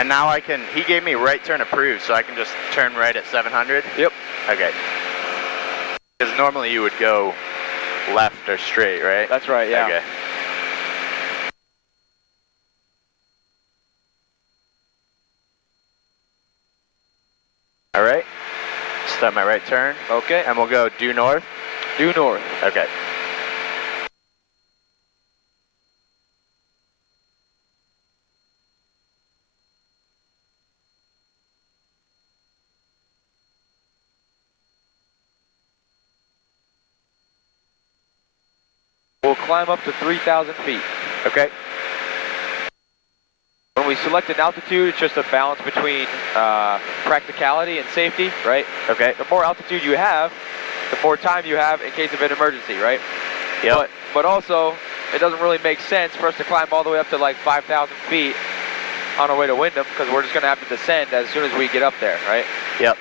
And now I can, he gave me right turn approved, so I can just turn right at 700? Yep. Okay. Because normally you would go left or straight, right? That's right, yeah. Okay. All right. Start my right turn. Okay. And we'll go due north? Due north. Okay. We'll climb up to 3,000 feet. Okay. When we select an altitude, it's just a balance between practicality and safety, right? Okay. The more altitude you have, the more time you have in case of an emergency, right? Yep. But also, it doesn't really make sense for us to climb all the way up to like 5,000 feet on our way to Wyndham, because we're just going to have to descend as soon as we get up there, right? Yep.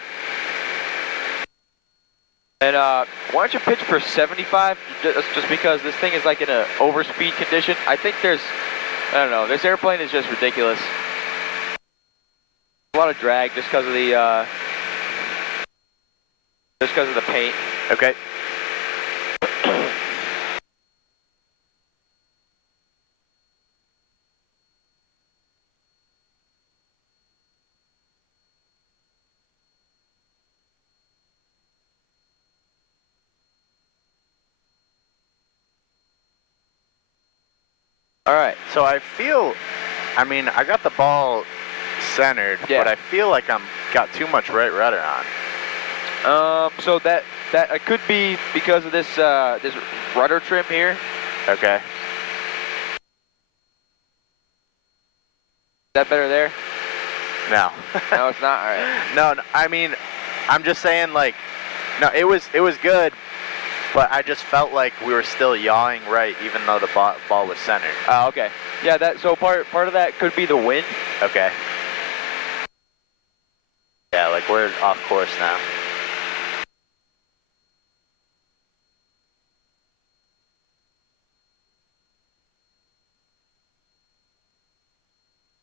And why don't you pitch for 75, just because this thing is like in an overspeed condition. I think there's, I don't know, this airplane is just ridiculous. A lot of drag just because of the paint. Okay. All right. So I feel, I mean, I got the ball centered, yeah. but I feel like got too much right rudder on. So that it could be because of this this rudder trim here. Okay. Is that better there? No. No, it's not. All right. No, I mean, I'm just saying, like, no, it was good, but I just felt like we were still yawing right, even though the ball was centered. Oh, okay. Yeah, so part of that could be the wind. Okay. Yeah, like we're off course now.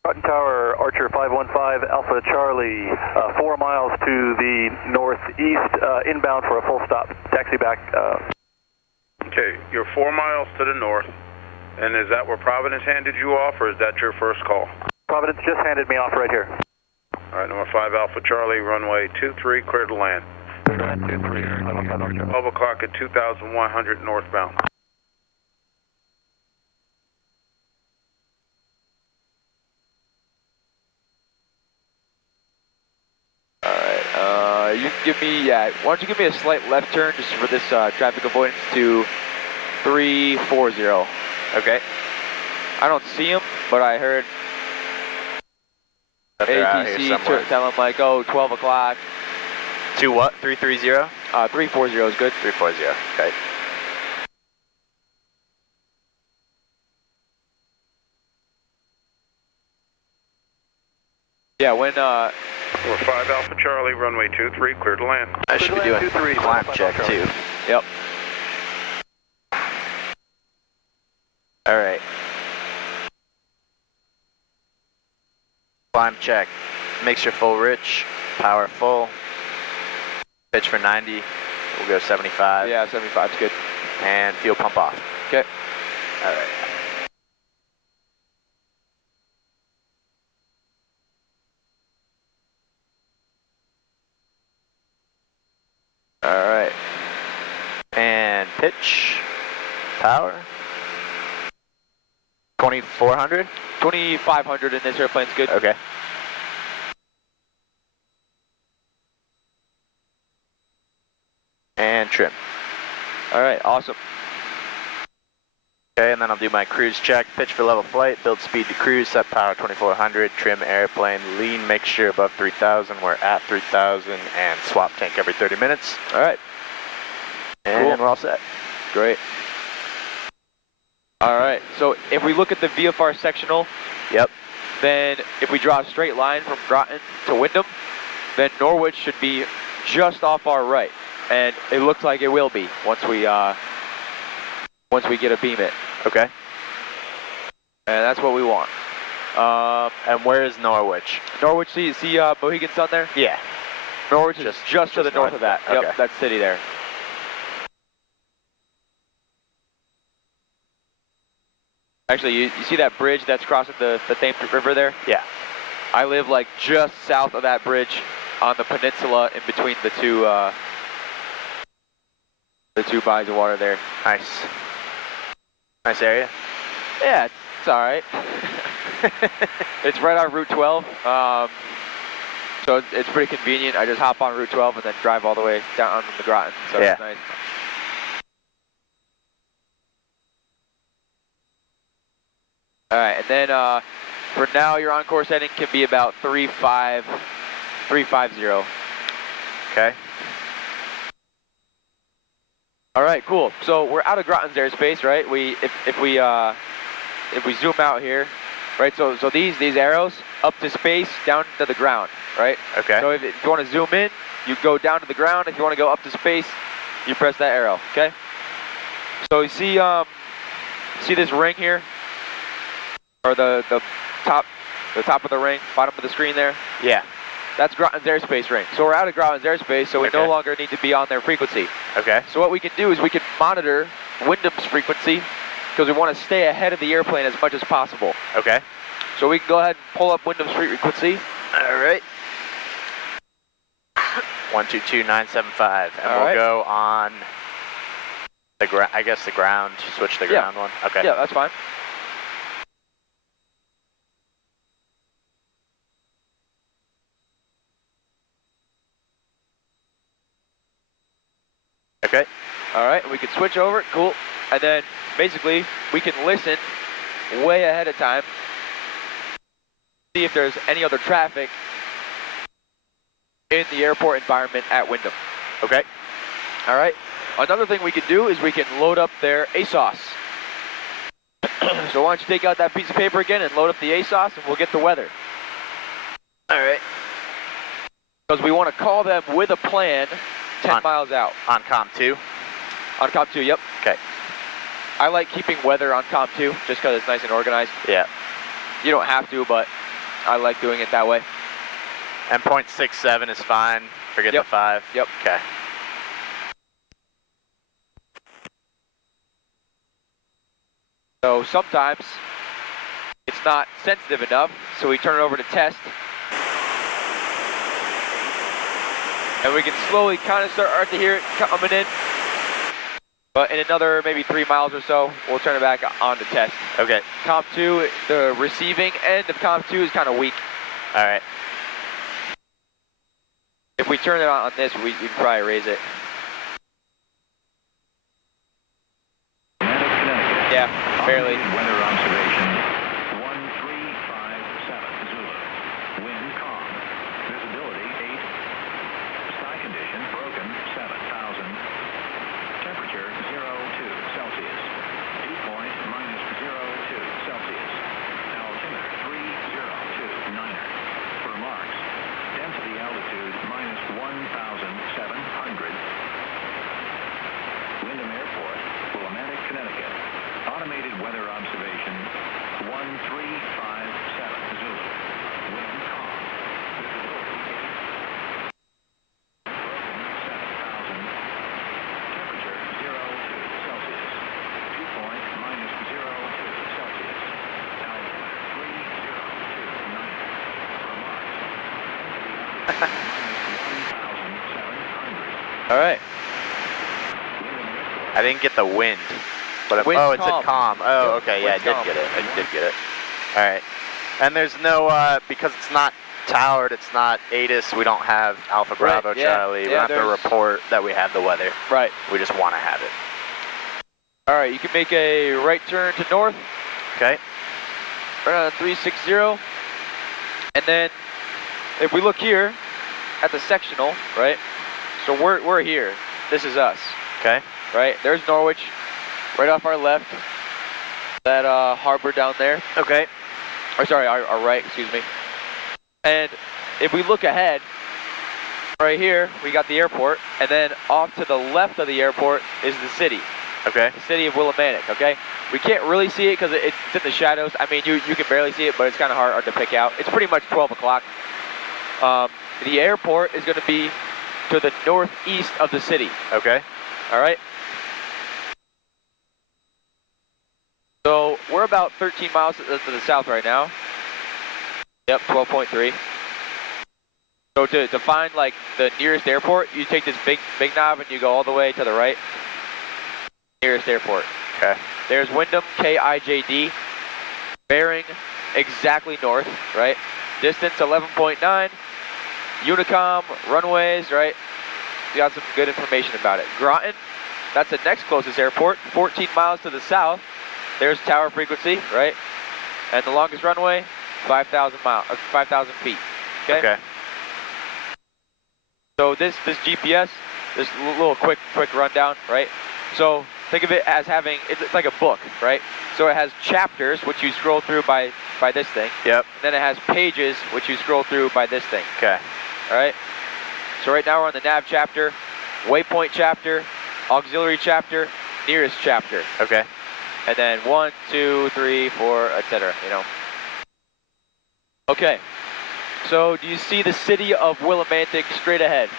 Button Tower, Archer 515, Alpha Charlie, 4 miles to the northeast, inbound for a full stop. Taxi back. Okay, you're 4 miles to the north, and is that where Providence handed you off, or is that your first call? Providence just handed me off right here. All right, number 5 Alpha Charlie, runway 23, clear to land. 23, 12 o'clock at 2,100 northbound. You can give me, why don't you give me a slight left turn just for this traffic avoidance to 340. Okay. I don't see him, but I heard ATC tell him like, oh, 12 o'clock. To what? 330? 340 is good. 340, okay. Yeah, when We're 5 Alpha Charlie, runway 23, clear to land. I should be doing a climb check too. Yep. All right. Climb check. Mixture full rich, power full. Pitch for 90. We'll go 75. Yeah, 75 is good. And fuel pump off. Okay. All right. All right. And pitch, power. 2,400? 2,500 in this airplane's good. Okay. And trim. All right, awesome. Okay, and then I'll do my cruise check. Pitch for level flight, build speed to cruise, set power 2,400, trim airplane, lean mixture above 3,000. We're at 3,000, and swap tank every 30 minutes. All right. And cool. We're all set. Great. All right, so if we look at the VFR sectional, yep. Then if we draw a straight line from Groton to Wyndham, then Norwich should be just off our right. And it looks like it will be once we get a beam it. Okay. And that's what we want. And where is Norwich? Norwich, see Mohegan Sun there? Yeah. Norwich is just to the north of that. Okay. Yep, that city there. Actually, you see that bridge that's crossing the Thames River there? Yeah. I live like just south of that bridge on the peninsula in between the two bodies of water there. Nice. Nice area. Yeah, it's all right. It's right on Route 12, so it's pretty convenient. I just hop on Route 12 and then drive all the way down on the Groton, so yeah. it's nice. All right, and then for now, your on-course heading can be about 350. Okay. All right, cool. So we're out of Groton's airspace, right? If we zoom out here, right? So these arrows up to space, down to the ground, right? Okay. So if you want to zoom in, you go down to the ground. If you want to go up to space, you press that arrow. Okay. So you see this ring here, or the top of the ring, bottom of the screen there? Yeah. That's Groton's airspace ring. So we're out of Groton's airspace, so we no longer need to be on their frequency. Okay. So what we can do is we can monitor Wyndham's frequency because we want to stay ahead of the airplane as much as possible. Okay. So we can go ahead and pull up Wyndham's frequency. All right. 122975, and All we'll right. go on the I guess the ground. Switch the ground one. Okay. Yeah, that's fine. Okay. All right, we can switch over. Cool. And then basically we can listen way ahead of time, see if there's any other traffic in the airport environment at Wyndham. Okay. All right. Another thing we can do is we can load up their ASOS. So why don't you take out that piece of paper again and load up the ASOS, and we'll get the weather. All right. Because we want to call them with a plan 10 miles out. On COM 2? On COM 2, yep. Okay. I like keeping weather on COM 2 just because it's nice and organized. Yeah. You don't have to, but I like doing it that way. And 0.67 is fine. Forget the 5. Yep. Okay. So sometimes it's not sensitive enough, so we turn it over to test. And we can slowly kind of start to hear it coming in. But in another maybe 3 miles or so, we'll turn it back on to test. Okay. COM 2, the receiving end of COM 2 is kind of weak. All right. If we turn it on this, we can probably raise it. Yeah, barely. Weather observation 1357 Zulu. Wind calm. Visibility 8. Sky condition broken 7,000. Temperature 02 Celsius. Dew point -02 Celsius. Altimeter 302 For marks. Density altitude -1,700. Wyndham Airport, Willimantic, Connecticut. Automated weather observation 1357 Zulu. Wind calm. Visibility 8. Broken 7,000. Temperature 02 Celsius. Dew point -02 Celsius. Altimeter 302 For marks. Density -1,700. All right. I didn't get the wind. But Wind oh, it said calm. calm. Oh, okay. Yeah, I Wind did calm. get it. I did get it. All right. And there's no, because it's not towered, it's not ATIS, we don't have Alpha Bravo Charlie. We don't have to report that we have the weather. Right. We just want to have it. All right, you can make a right turn to north. Okay. Right on 360. And then if we look here at the sectional, right? So we're here. This is us. Okay. Right? There's Norwich, right off our left. That harbor down there. Okay. Or sorry, our right, excuse me. And if we look ahead, right here, we got the airport, and then off to the left of the airport is the city. Okay. The city of Willimantic, okay? We can't really see it because it's in the shadows. I mean, you can barely see it, but it's kind of hard to pick out. It's pretty much 12 o'clock. The airport is going to be to the northeast of the city. Okay. All right? So we're about 13 miles to the south right now. Yep, 12.3. So to find like the nearest airport, you take this big knob and you go all the way to the right. Nearest airport. Okay. There's Wyndham, KIJD, bearing exactly north, right? Distance 11.9. Unicom, runways, right? You got some good information about it. Groton, that's the next closest airport, 14 miles to the south. There's tower frequency, right? And the longest runway, 5,000 feet. Okay. Okay. So this GPS, this little quick rundown, right? So think of it as having, it's like a book, right? So it has chapters, which you scroll through by this thing. Yep. Then it has pages, which you scroll through by this thing. Okay. All right. So right now we're on the nav chapter, waypoint chapter, auxiliary chapter, nearest chapter. Okay. And then 1, 2, 3, 4, etc. You know. Okay. So do you see the city of Willimantic straight ahead?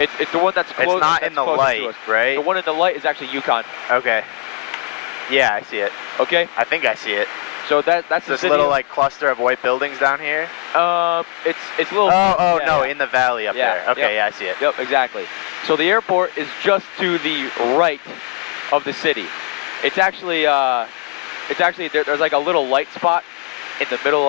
It's the one that's close. It's not in the light, right? The one in the light is actually Yukon. Okay. Yeah, I see it. Okay. I think I see it. So that's This little like cluster of white buildings down here. It's a little. Oh yeah, no, yeah. in the valley up there. Okay, yep. yeah, I see it. Yep, exactly. So the airport is just to the right of the city. It's actually there's like a little light spot in the middle